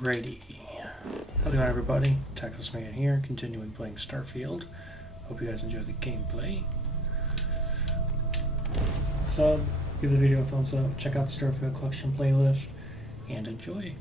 Alrighty. How's it going, everybody? Texas Man here, continuing playing Starfield. Hope you guys enjoy the gameplay. Sub, give the video a thumbs up, check out the Starfield collection playlist, and enjoy.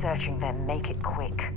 Searching them, make it quick.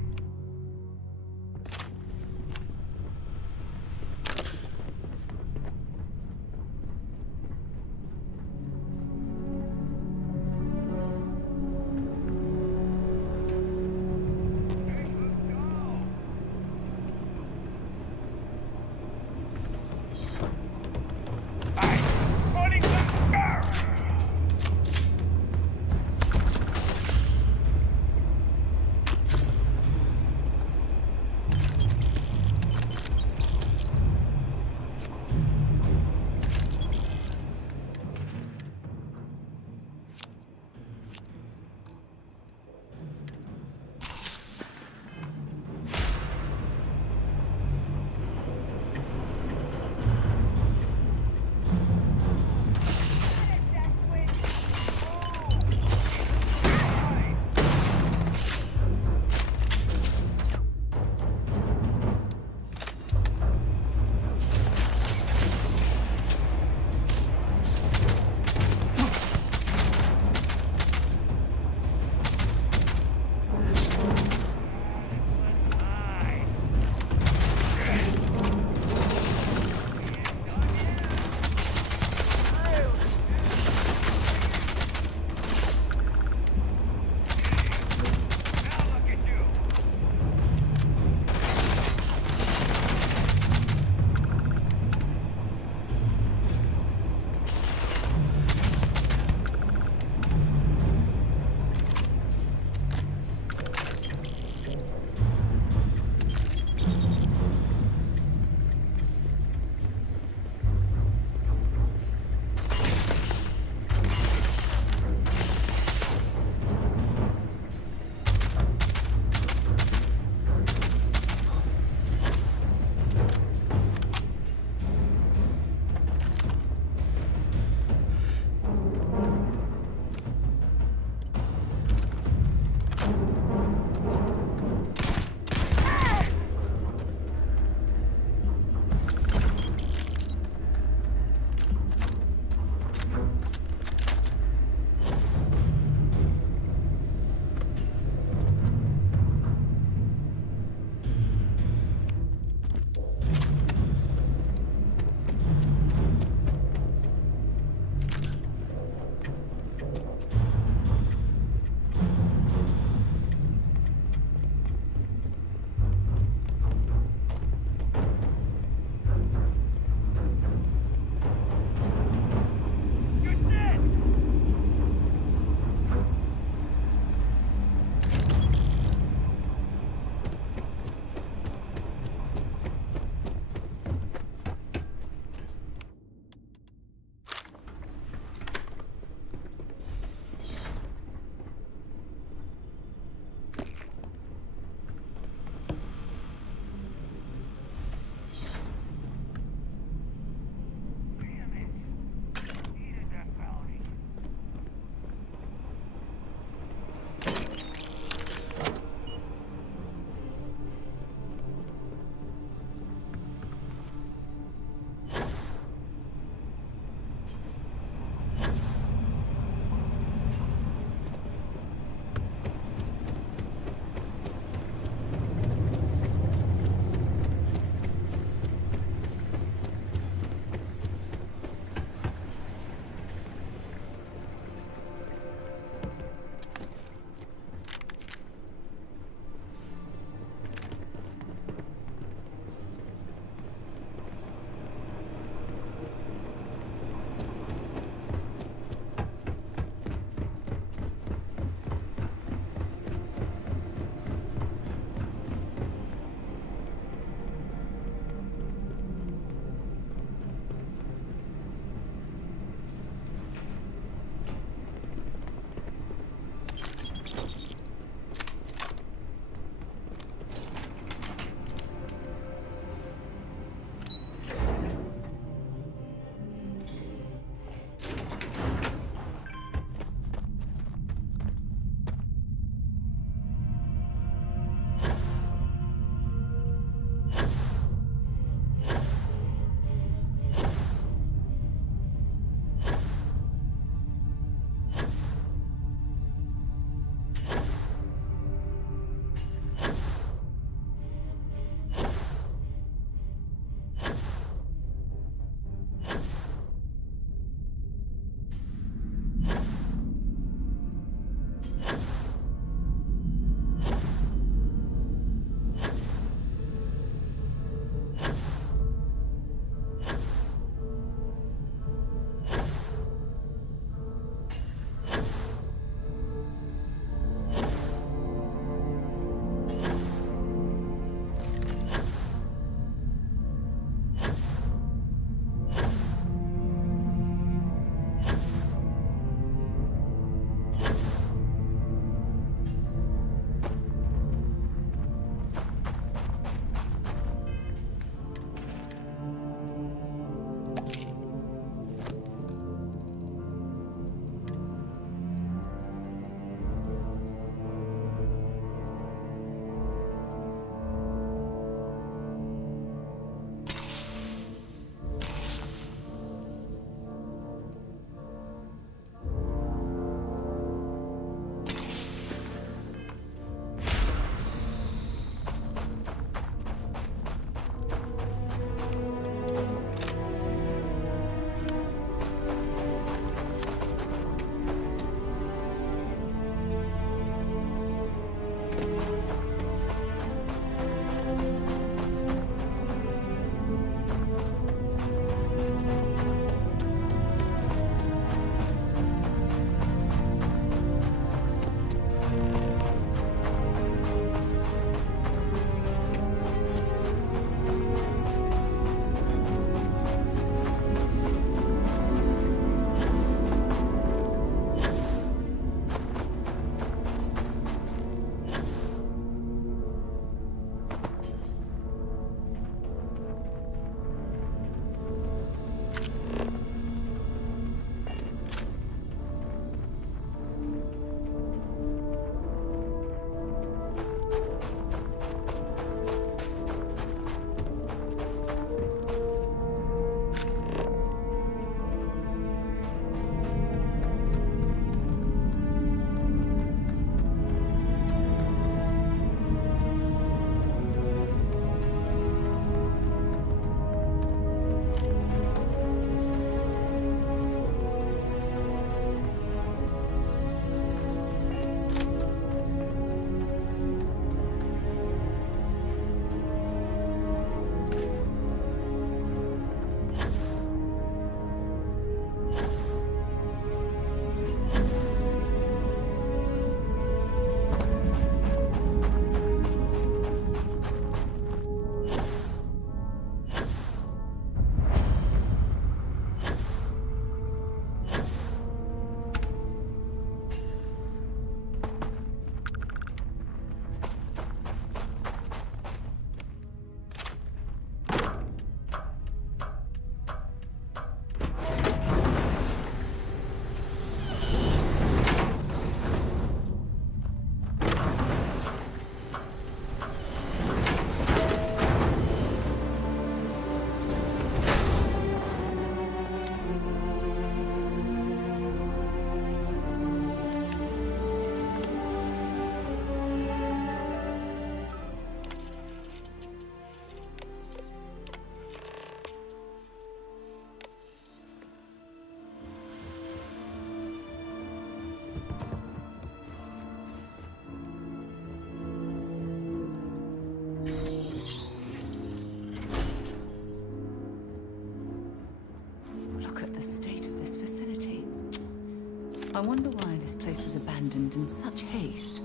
I wonder why this place was abandoned in such haste.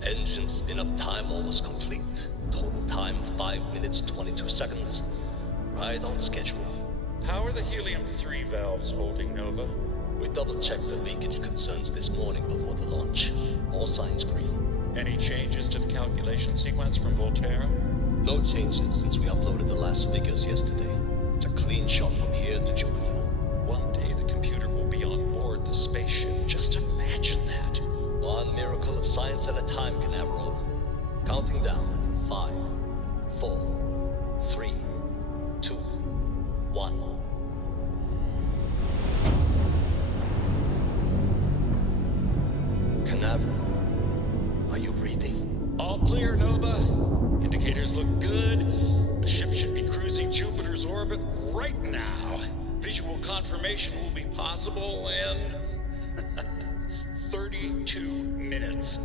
Engine spin-up time almost complete. Total time 5 minutes 22 seconds. Right on schedule. How are the helium-3 valves holding, Nova? We double-checked the leakage concerns this morning before the launch. All signs green. Any changes to the calculation sequence from Volterra? No changes since we uploaded the last figures yesterday. It's a clean shot from here to Jupiter. One day the computer will be on board the spaceship. Just imagine that. One miracle of science at a time, Canaveral. Counting down. 5, 4, 3, 2, 1. Canaveral, are you reading? All clear, Nova. Indicators look good. The ship should be cruising Jupiter's orbit right now. Visual confirmation will be possible in 32 minutes.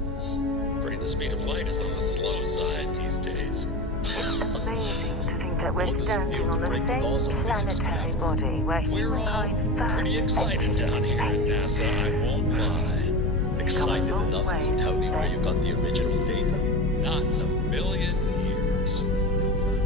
Afraid the speed of light is on the slow side these days. It's amazing to think that we're What does it standing feel on to the break the laws same of physics, planetary Canaveral? body where We're all humankind first pretty excited down here at NASA, I won't lie. Excited Come a long enough to way tell me since where then. you got the original data? Not in a million years, Nova.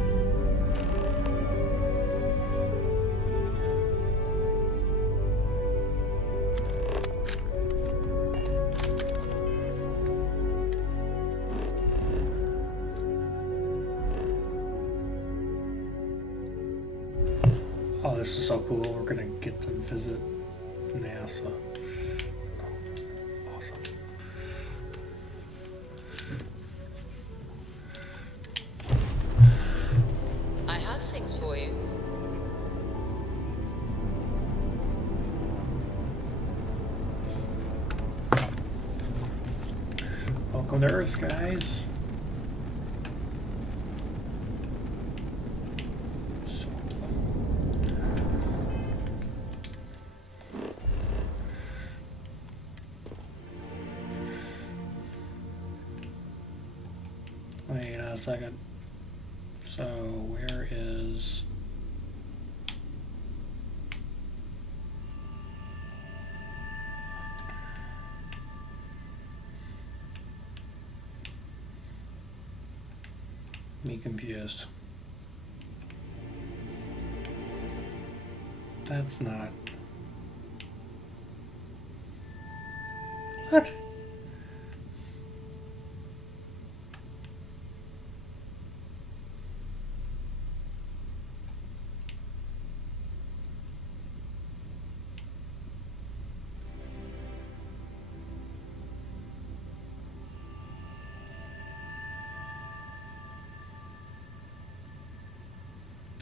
Oh, this is so cool. We're gonna get to visit NASA. Awesome. I have things for you. Welcome to Earth, guys. So cool. Wait a second. So where is... Me confused. That's not... What?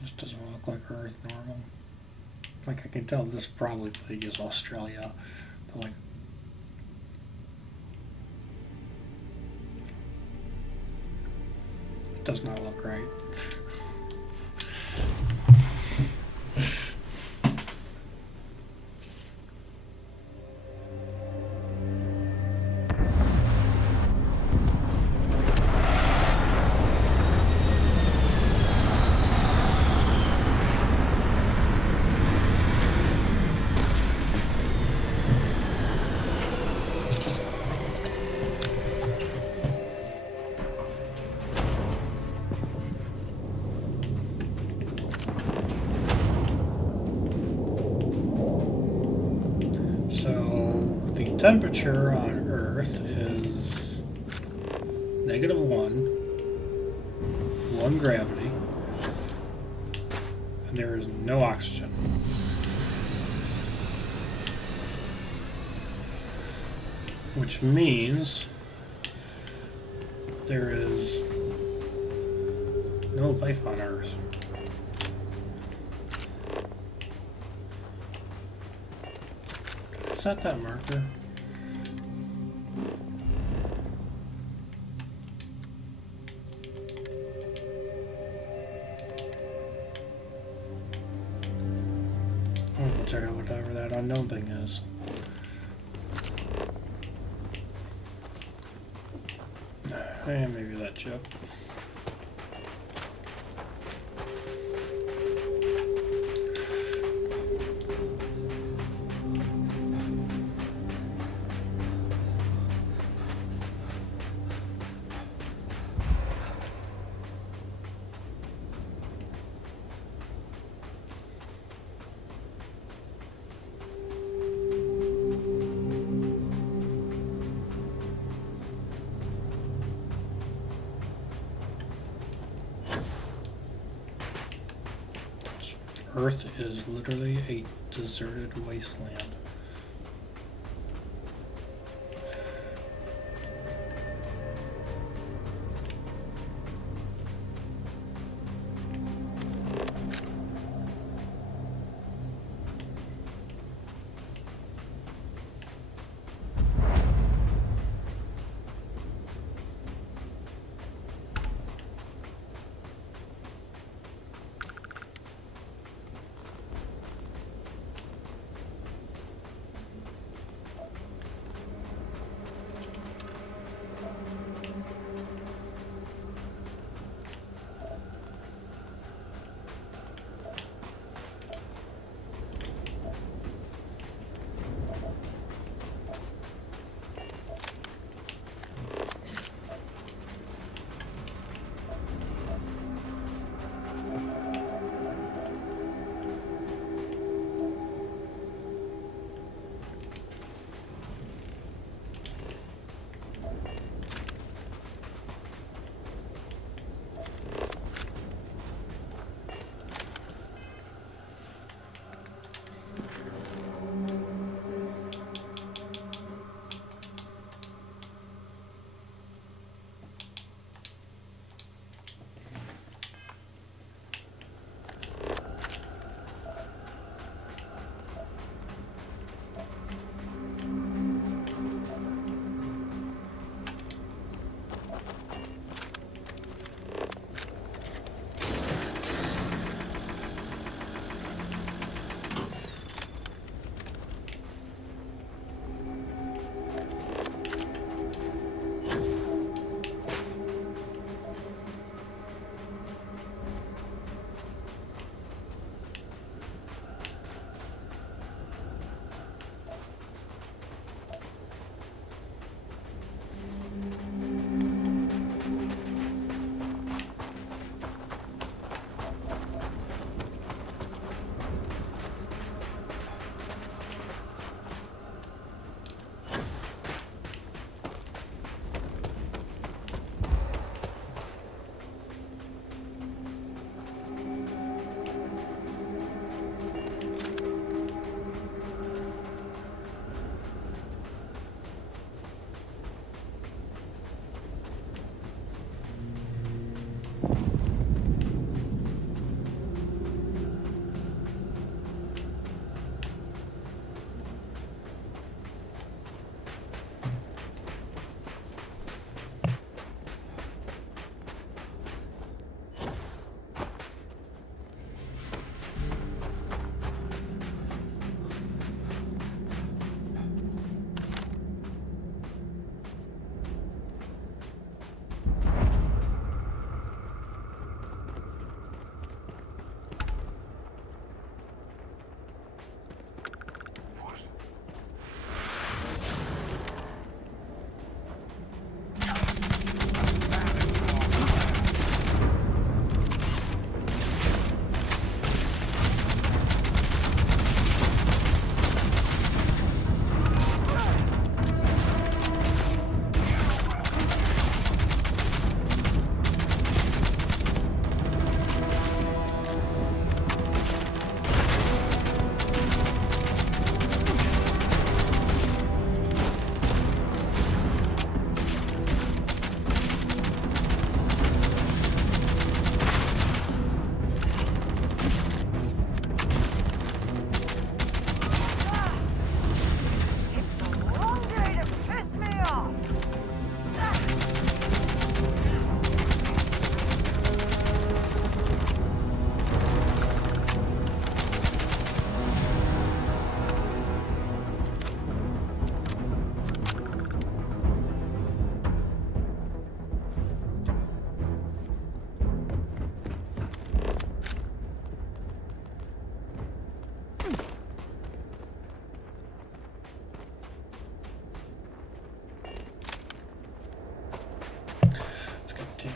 Just doesn't look like Earth normal. Like, I can tell this probably is Australia, but like, it does not look right. Temperature on Earth is -1, 1 gravity, and there is no oxygen. Which means there is no life on Earth. Set that marker. Check out whatever that unknown thing is. And maybe that chip. Earth is literally a deserted wasteland.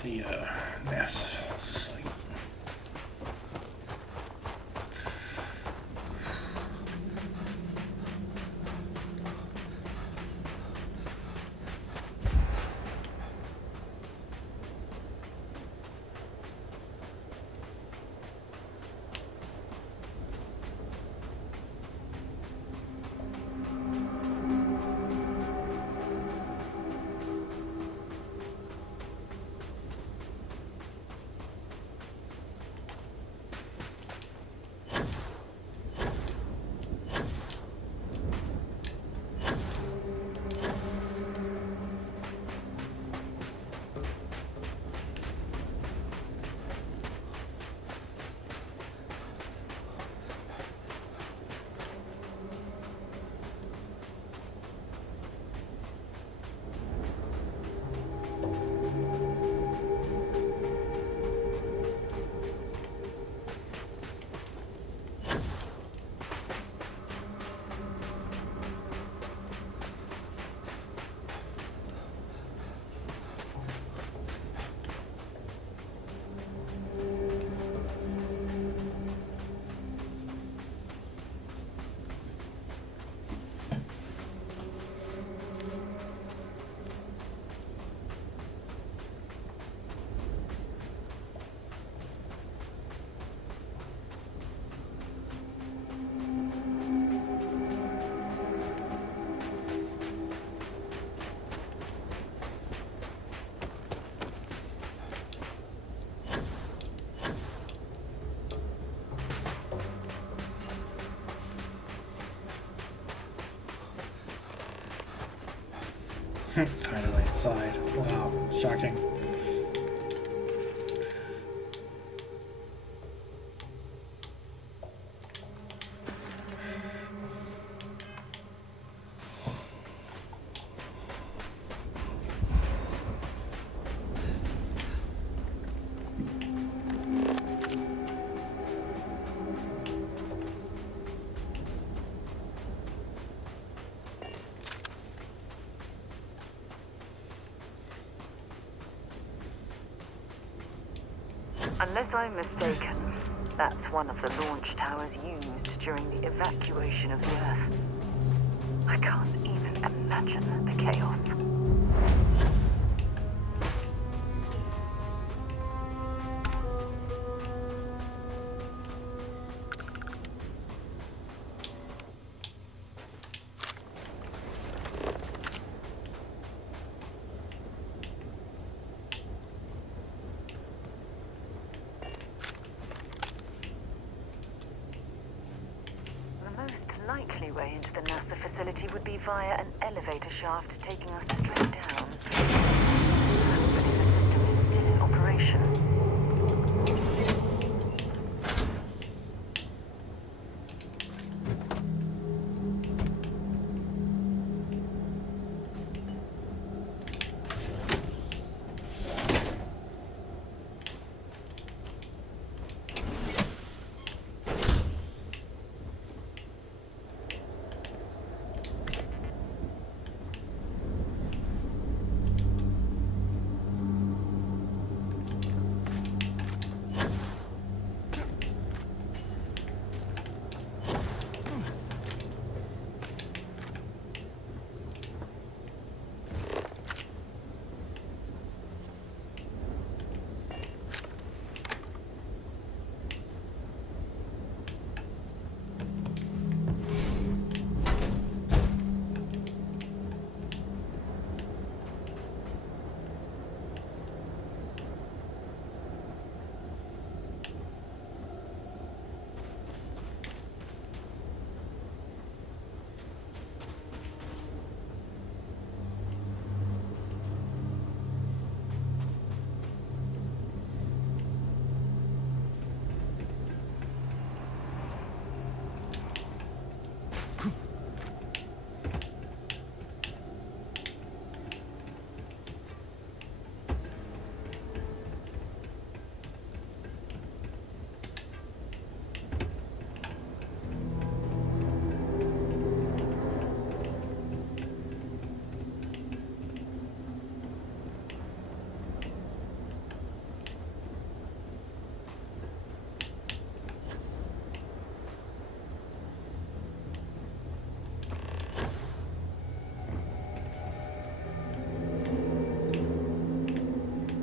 the NASA site. Finally inside. Wow, shocking. Unless I'm mistaken, that's one of the launch towers used during the evacuation of the Earth. I can't even imagine the chaos. Likely way into the NASA facility would be via an elevator shaft taking us straight down. Hopefully the system is still in operation.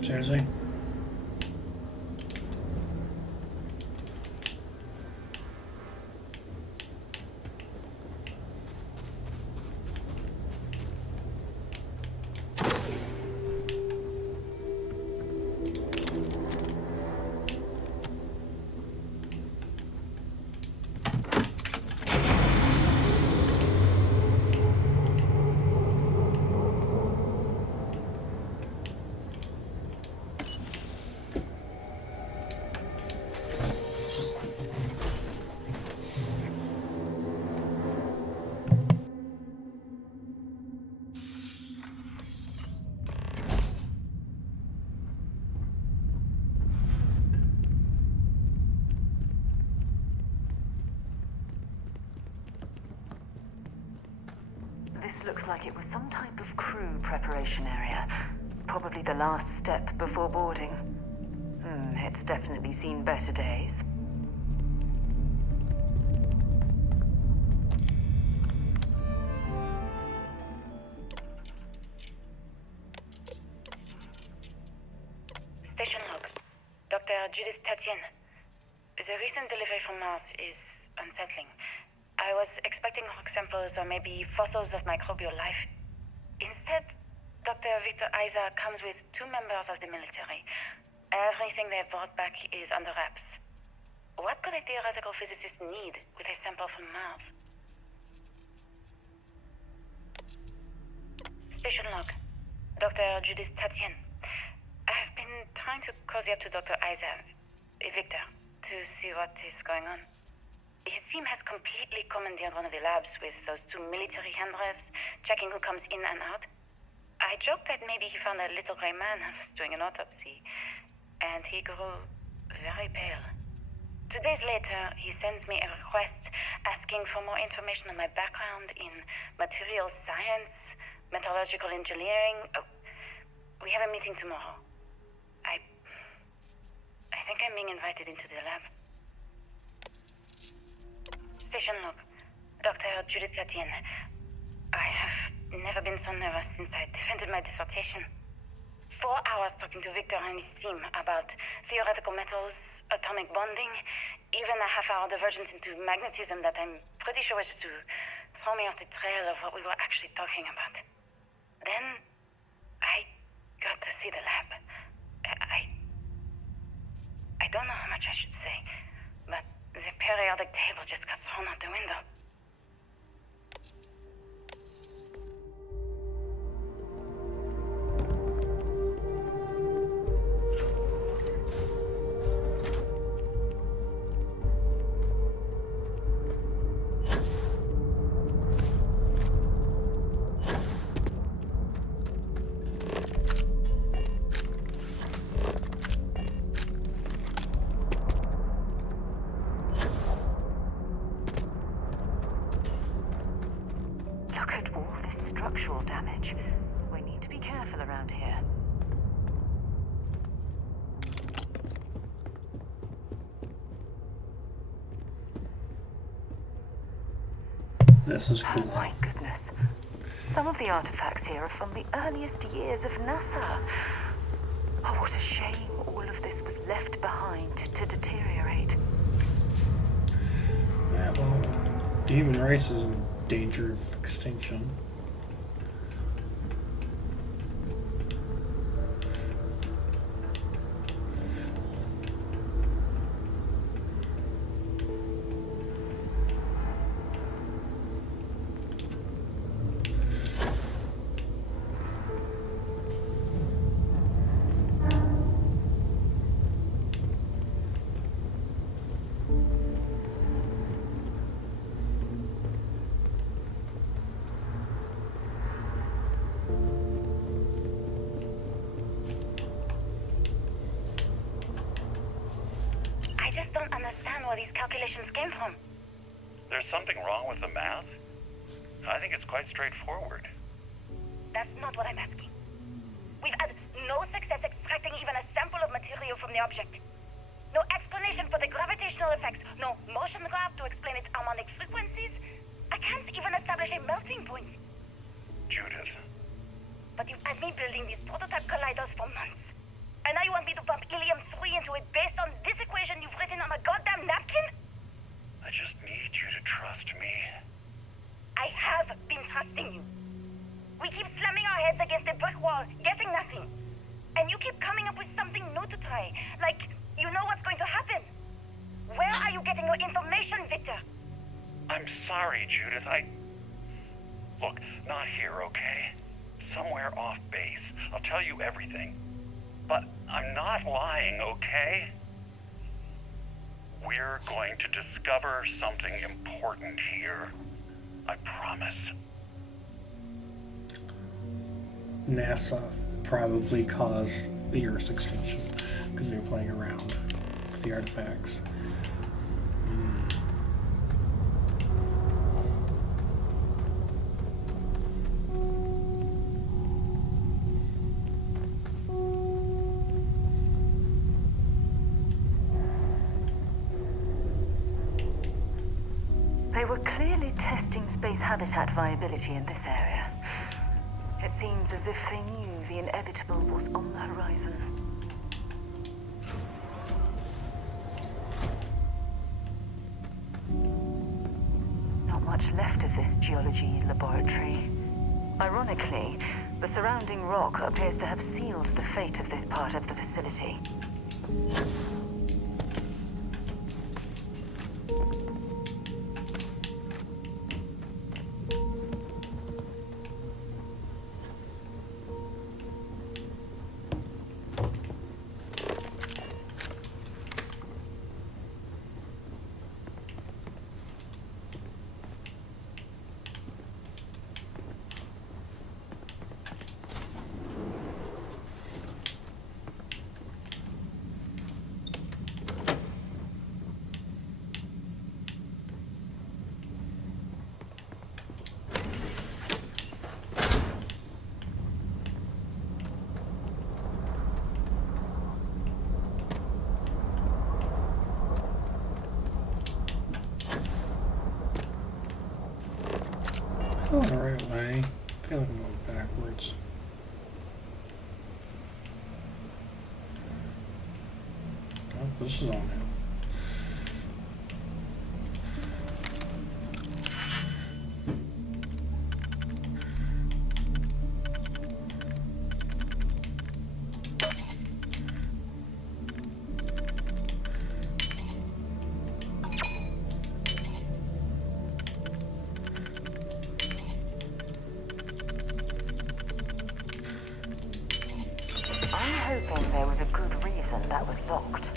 Seriously? This looks like it was some type of crew preparation area. Probably the last step before boarding. It's definitely seen better days. Station log. Dr. Judith Tatien. The recent delivery from Mars is unsettling. I was expecting rock samples or maybe fossils of microbial life. Instead, Dr. Victor Isa comes with 2 members of the military. Everything they've brought back is under wraps. What could a theoretical physicist need with a sample from Mars? Station log. Dr. Judith Tatien. I've been trying to cozy up to Dr. Isa, Victor, to see what is going on. His team has completely commandeered one of the labs with those 2 military handrefs, checking who comes in and out. I joked that maybe he found a little gray man and was doing an autopsy, and he grew very pale. 2 days later, he sends me a request asking for more information on my background in material science, metallurgical engineering. Oh, we have a meeting tomorrow. I think I'm being invited into the lab. Station log. Dr. Judith Tatien. I have never been so nervous since I defended my dissertation. 4 hours talking to Victor and his team about theoretical metals, atomic bonding, even a half-hour divergence into magnetism that I'm pretty sure was to throw me off the trail of what we were actually talking about. Then, I got to see the lab. I don't know how much I should say, but the periodic table just got thrown out the window. Look at all this structural damage. We need to be careful around here. This is cool. Oh my goodness. Some of the artifacts here are from the earliest years of NASA. Oh, what a shame all of this was left behind to deteriorate. Yeah, well, the human race is in danger of extinction. These calculations came from. There's something wrong with the math? I think it's quite straightforward. That's not what I'm asking. We've had no success extracting even a sample of material from the object. No explanation for the gravitational effects. No motion graph to explain its harmonic frequencies. I can't even establish a melting point. Judith. But you've had me building these prototype colliders for months. to it based on this equation you've written on a goddamn napkin? I just need you to trust me. I have been trusting you. We keep slamming our heads against a brick wall, getting nothing. And you keep coming up with something new to try. Like, you know what's going to happen. Where are you getting your information, Victor? I'm sorry, Judith. Look, not here, okay? Somewhere off base. I'll tell you everything. But I'm not lying, okay? We're going to discover something important here. I promise. NASA probably caused the Earth's extinction because they were playing around with the artifacts. They were clearly testing space habitat viability in this area. It seems as if they knew the inevitable was on the horizon. Not much left of this geology laboratory. Ironically, the surrounding rock appears to have sealed the fate of this part of the facility. Going the right way. I feel like I'm going backwards. Oh, this is all new. I'm hoping there was a good reason that was locked.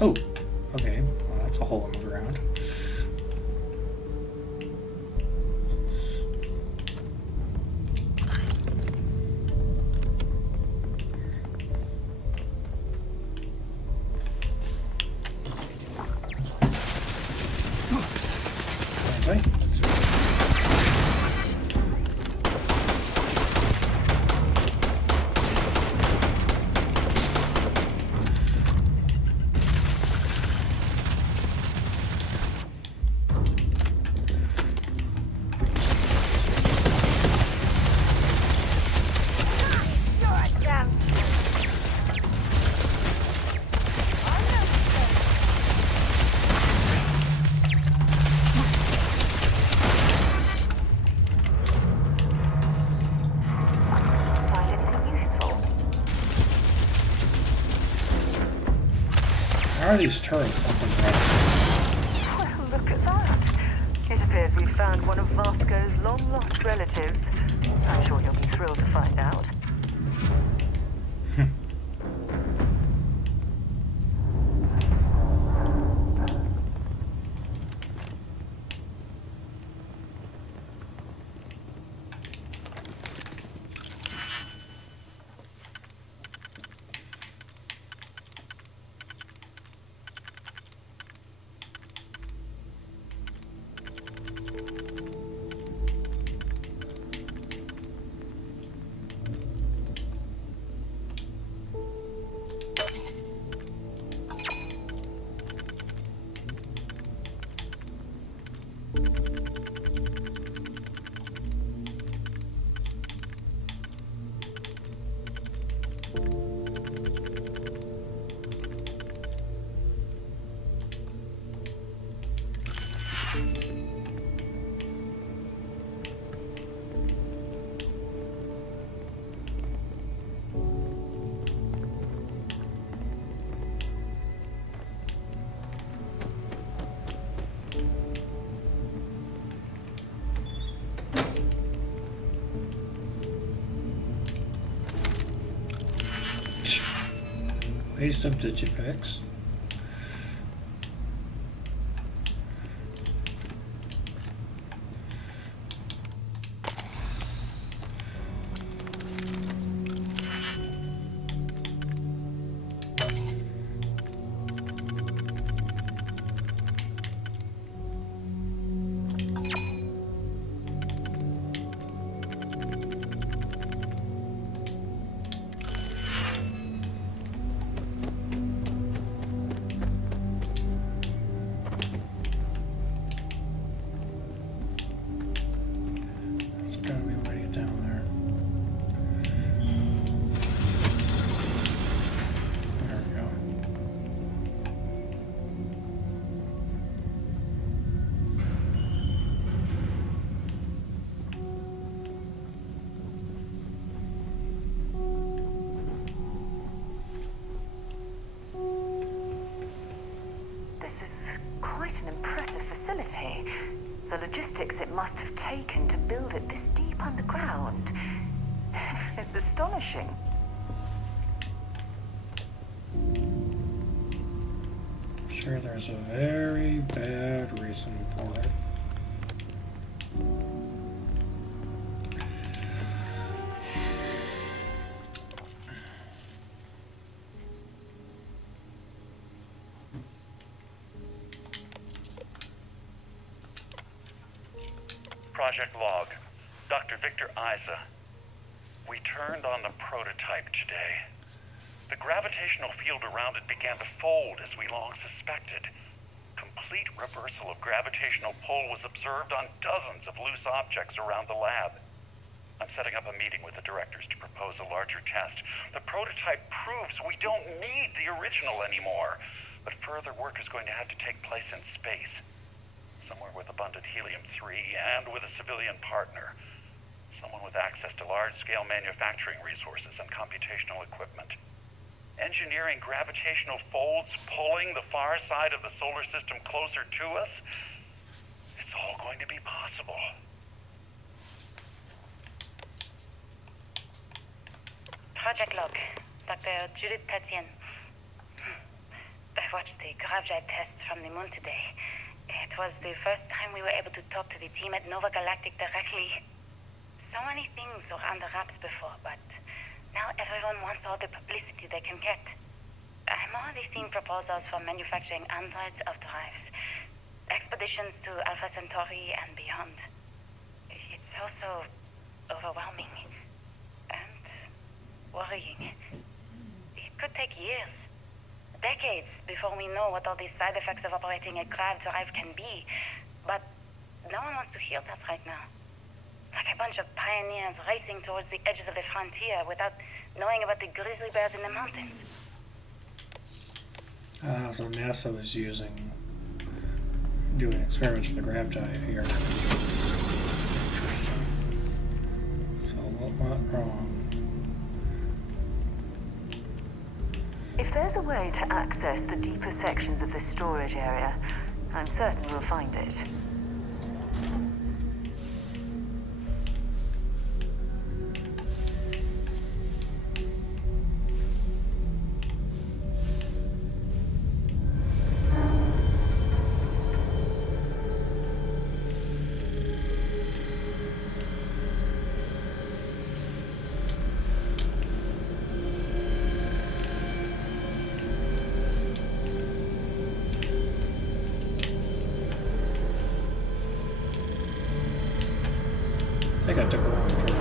Oh, okay. Well, that's a hole in the ground. Okay. are these turrets something right? Well, look at that. It appears we've found one of Vasco's long-lost relatives. I'm sure he'll be thrilled to find out. Waste of digipicks. The logistics it must have taken to build it this deep underground. It's astonishing. I'm sure there's a very bad reason for it. Project log. Dr. Victor Isa. We turned on the prototype today. The gravitational field around it began to fold as we long suspected. Complete reversal of gravitational pull was observed on dozens of loose objects around the lab. I'm setting up a meeting with the directors to propose a larger test. The prototype proves we don't need the original anymore, but further work is going to have to take place in space. Somewhere with abundant helium-3 and with a civilian partner. Someone with access to large-scale manufacturing resources and computational equipment. Engineering gravitational folds pulling the far side of the solar system closer to us? It's all going to be possible. Project log. Dr. Judith Tatian. I watched the gravjive test from the moon today. It was the first time we were able to talk to the team at Nova Galactic directly. So many things were under wraps before, but now everyone wants all the publicity they can get. I'm already seeing proposals for manufacturing androids of drives, expeditions to Alpha Centauri and beyond. It's also overwhelming and worrying. It could take years. Decades before we know what all these side effects of operating a grav drive can be. But no one wants to hear that right now. Like a bunch of pioneers racing towards the edges of the frontier without knowing about the grizzly bears in the mountains. So NASA was doing experiments for the grav drive here. Interesting. So what went wrong? If If there's a way to access the deeper sections of this storage area, I'm certain we'll find it. I think I took a wrong turn.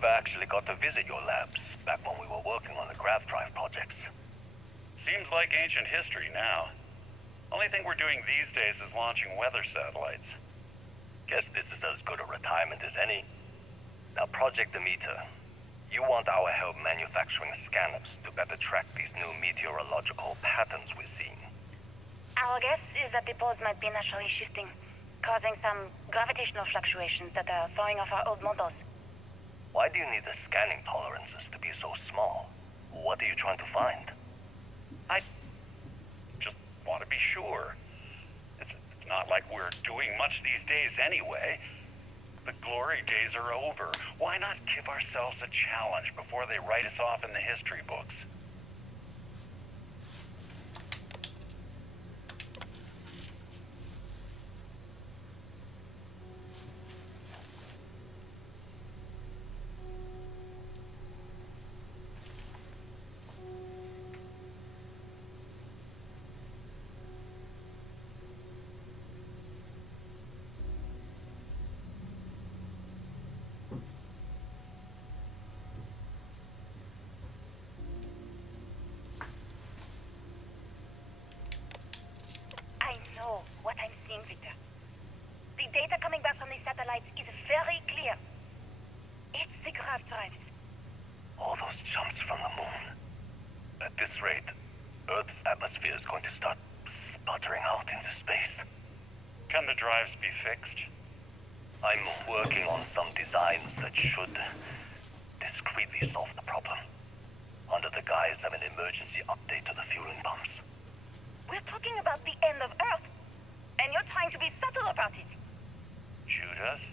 Actually got to visit your labs back when we were working on the grav drive projects. Seems like ancient history now. Only thing we're doing these days is launching weather satellites. Guess this is as good a retirement as any. Now, Project Demeter, you want our help manufacturing scanners to better track these new meteorological patterns we're seeing. Our guess is that the poles might be naturally shifting, causing some gravitational fluctuations that are throwing off our old models. Why do you need the scanning tolerances to be so small? What are you trying to find? I just want to be sure. It's not like we're doing much these days anyway. The glory days are over. Why not give ourselves a challenge before they write us off in the history books? What I'm seeing, Victor. The data coming back from these satellites is very clear. It's the grav drives. All those jumps from the moon. At this rate, Earth's atmosphere is going to start sputtering out into space. Can the drives be fixed? I'm working on some designs that should discreetly solve the problem, under the guise of an emergency update to the fueling pumps. We're talking about the end of Earth, and you're trying to be subtle about it. Judith?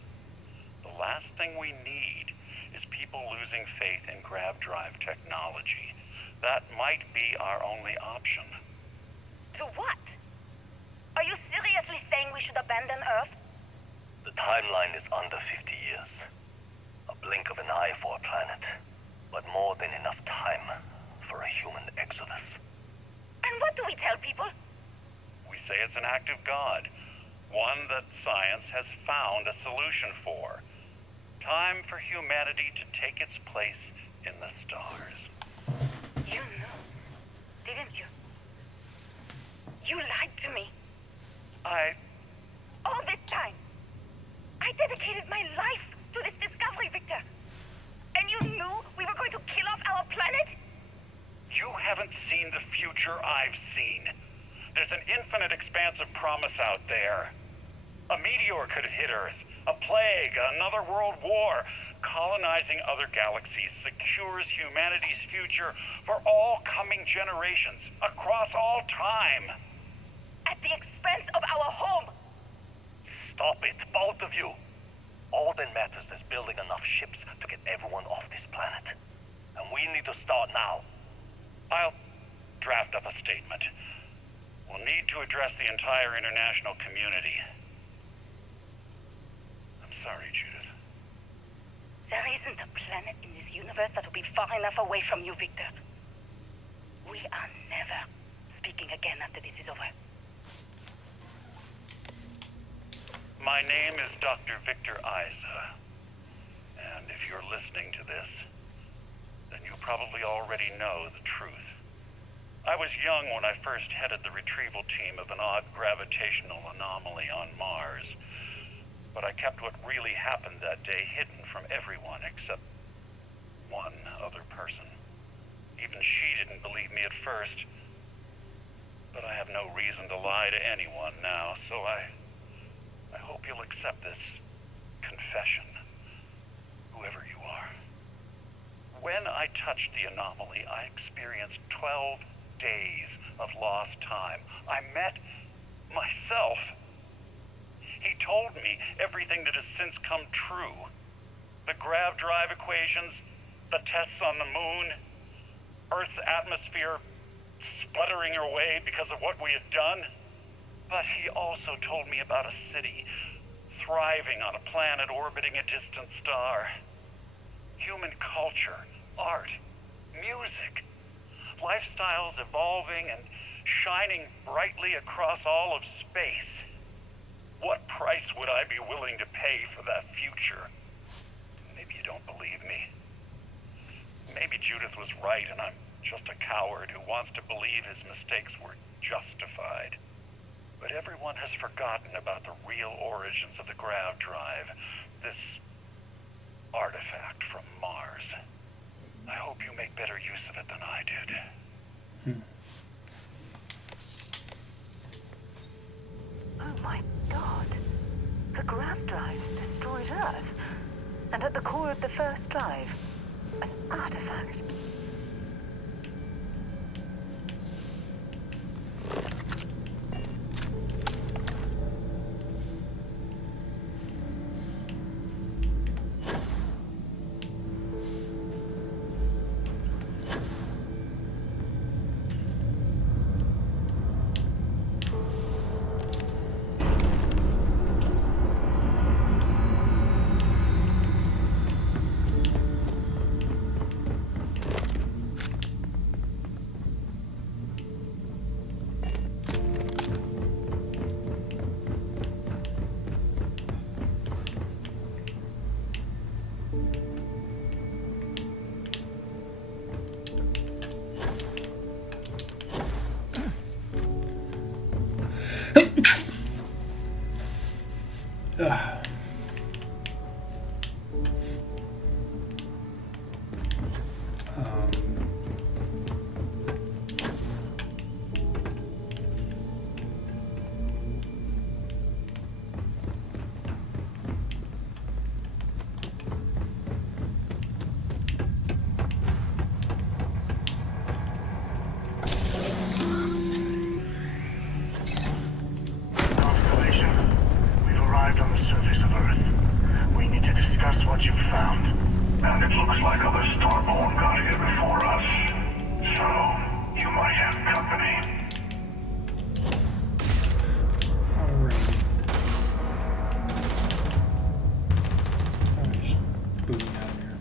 last thing we need is people losing faith in grav drive technology. That might be our only option. To what? Are you seriously saying we should abandon Earth? The timeline is under 50 years. A blink of an eye for a planet, but more than enough time for a human exodus. And what do we tell people? We say it's an act of God, one that science has found a solution for. Time for humanity to take its place in the stars. You knew, didn't you? You lied to me. All this time, I dedicated my life to this discovery, Victor. And you knew we were going to kill off our planet? You haven't seen the future I've seen. There's an infinite expanse of promise out there. A meteor could hit Earth, a plague, another world war. Colonizing other galaxies secures humanity's future for all coming generations, across all time. At the expense of our home. Stop it, both of you. All that matters is building enough ships to get everyone off this planet. And we need to start now. I'll draft up a statement. We'll need to address the entire international community. I'm sorry, Judith. There isn't a planet in this universe that will be far enough away from you, Victor. We are never speaking again after this is over. My name is Dr. Victor Isa. And if you're listening to this, then you probably already know the truth. I was young when I first headed the retrieval team of an odd gravitational anomaly on Mars. But I kept what really happened that day hidden from everyone except one other person. Even she didn't believe me at first. But I have no reason to lie to anyone now, so I hope you'll accept this confession, whoever you are. When I touched the anomaly, I experienced 12 days of lost time. I met myself. He told me everything that has since come true. The grav drive equations, the tests on the moon, Earth's atmosphere sputtering away because of what we had done. But he also told me about a city thriving on a planet orbiting a distant star. Human culture, art, music, lifestyles evolving and shining brightly across all of space. What price would I be willing to pay for that future? Maybe you don't believe me. Maybe Judith was right and I'm just a coward who wants to believe his mistakes were justified. But everyone has forgotten about the real origins of the grav drive, this artifact from Mars. I hope you make better use of it than I did. Oh my God. The grav drives destroyed Earth. And at the core of the first drive, an artifact. It looks like other Starborn got here before us. So, you might have company. Alright. I'm just booting out of here.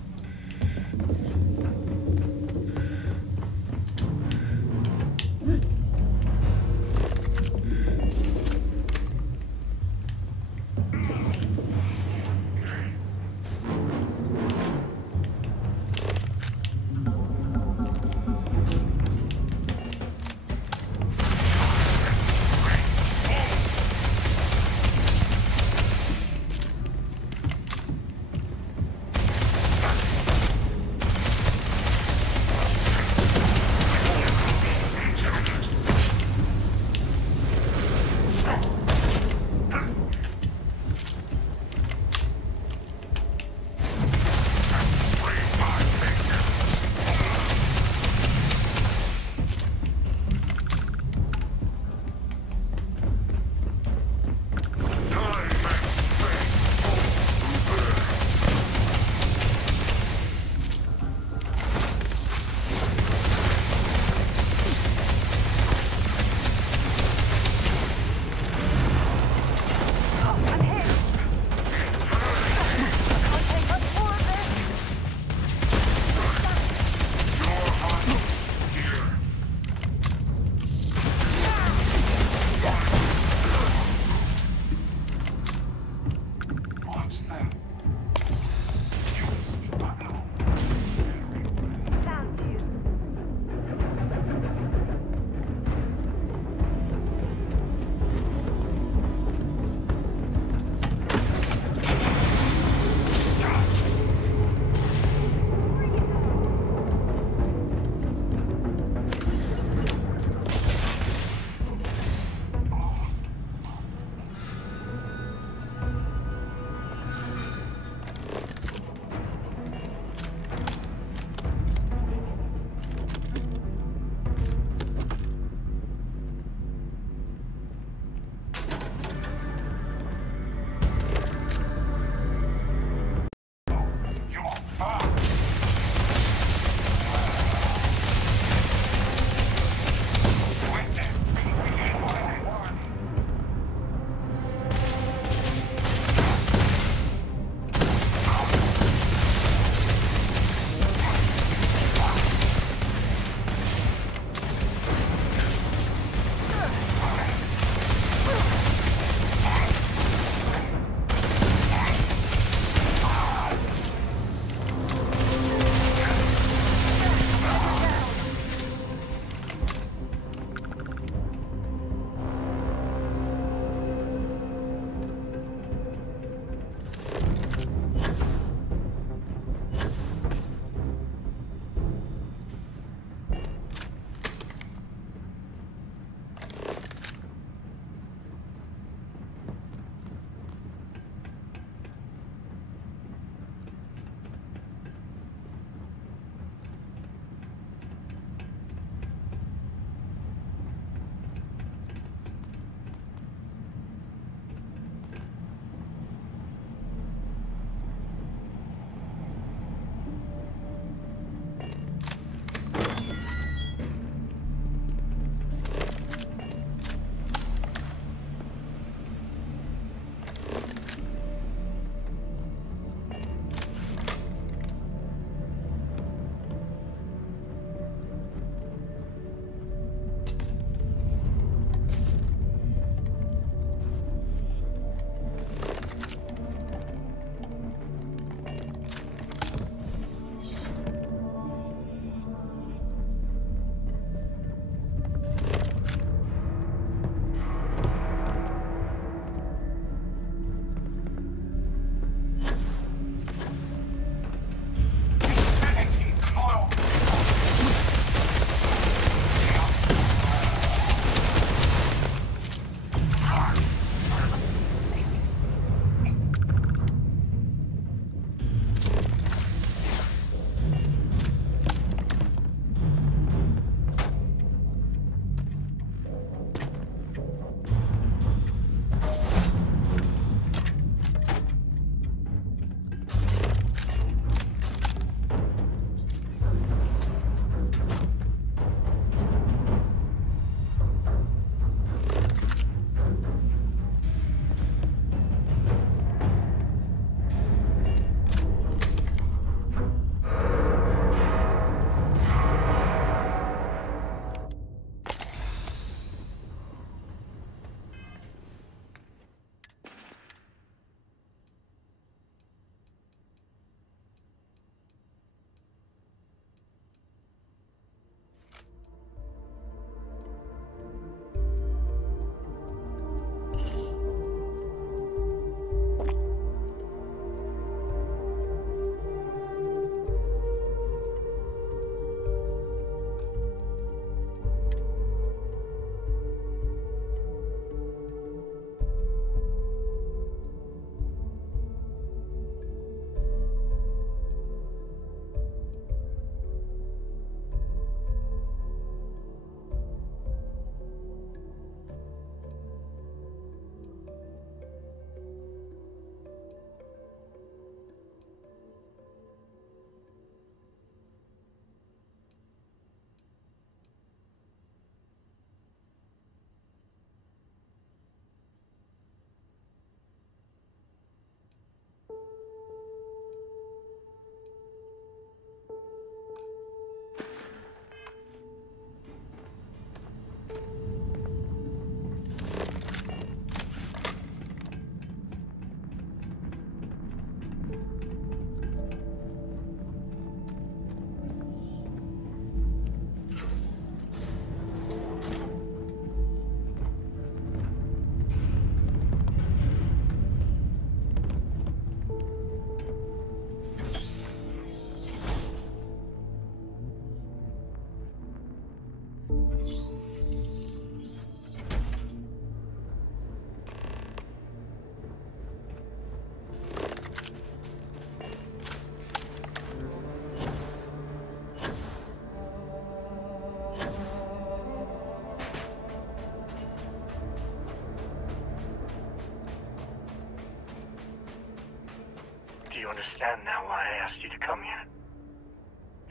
understand now why I asked you to come here.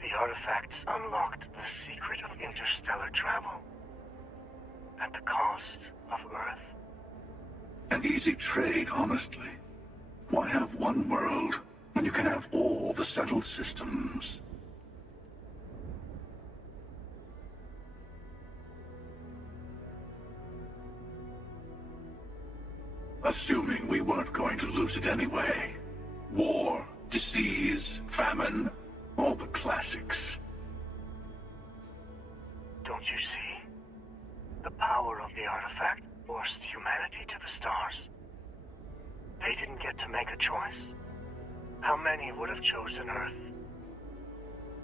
The artifacts unlocked the secret of interstellar travel. At the cost of Earth. An easy trade, honestly. Why have one world when you can have all the settled systems? Assuming we weren't going to lose it anyway. War, disease, famine, all the classics. Don't you see? The power of the artifact forced humanity to the stars. They didn't get to make a choice. How many would have chosen Earth?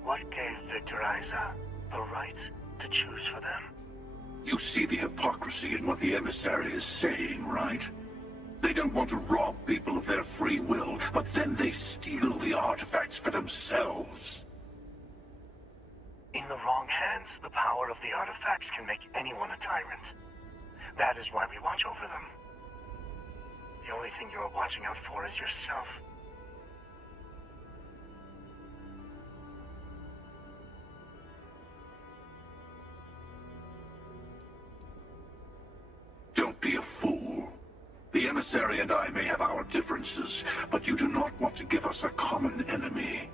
What gave Victor Isa the right to choose for them? You see the hypocrisy in what the emissary is saying, right? They don't want to rob people of their free will, but then they steal the artifacts for themselves. In the wrong hands, the power of the artifacts can make anyone a tyrant. That is why we watch over them. The only thing you're watching out for is yourself. Don't be a fool. The emissary and I may have our differences, but you do not want to give us a common enemy.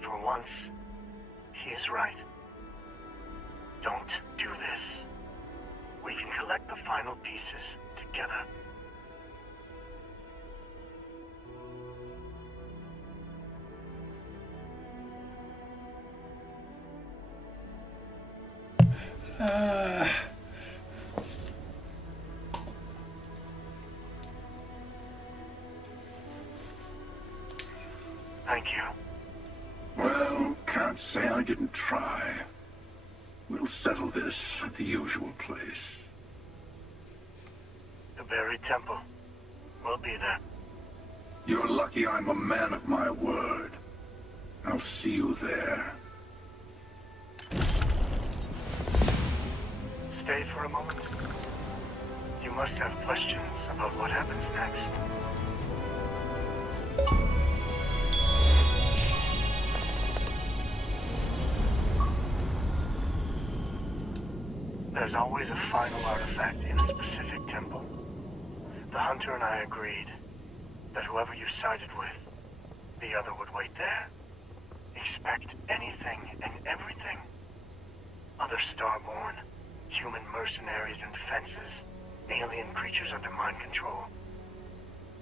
For once, he is right. Don't do this. We can collect the final pieces together. Thank you. Well, can't say I didn't try. We'll settle this at the usual place. The buried temple. We'll be there. You're lucky I'm a man of my word. I'll see you there. Stay for a moment. You must have questions about what happens next. There's always a final artifact in a specific temple. The hunter and I agreed that whoever you sided with, the other would wait there. Expect anything and everything. Other starborn, human mercenaries and defenses, alien creatures under mind control.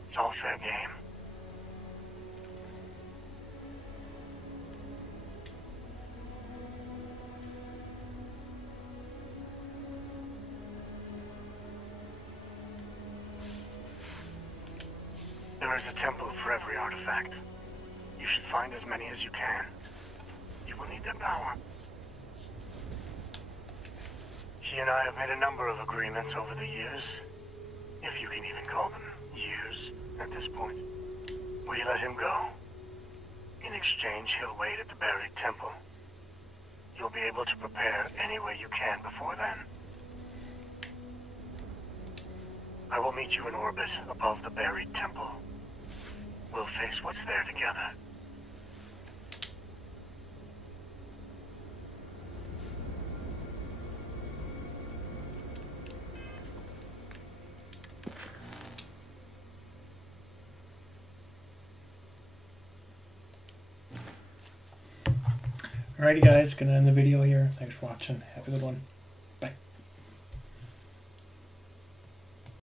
It's all fair game. There is a temple for every artifact. You should find as many as you can. You will need their power. He and I have made a number of agreements over the years, if you can even call them years at this point. We let him go. In exchange, he'll wait at the buried temple. You'll be able to prepare any way you can before then. I will meet you in orbit above the buried temple. We'll face what's there together. Alrighty guys, gonna end the video here. Thanks for watching. Have a good one.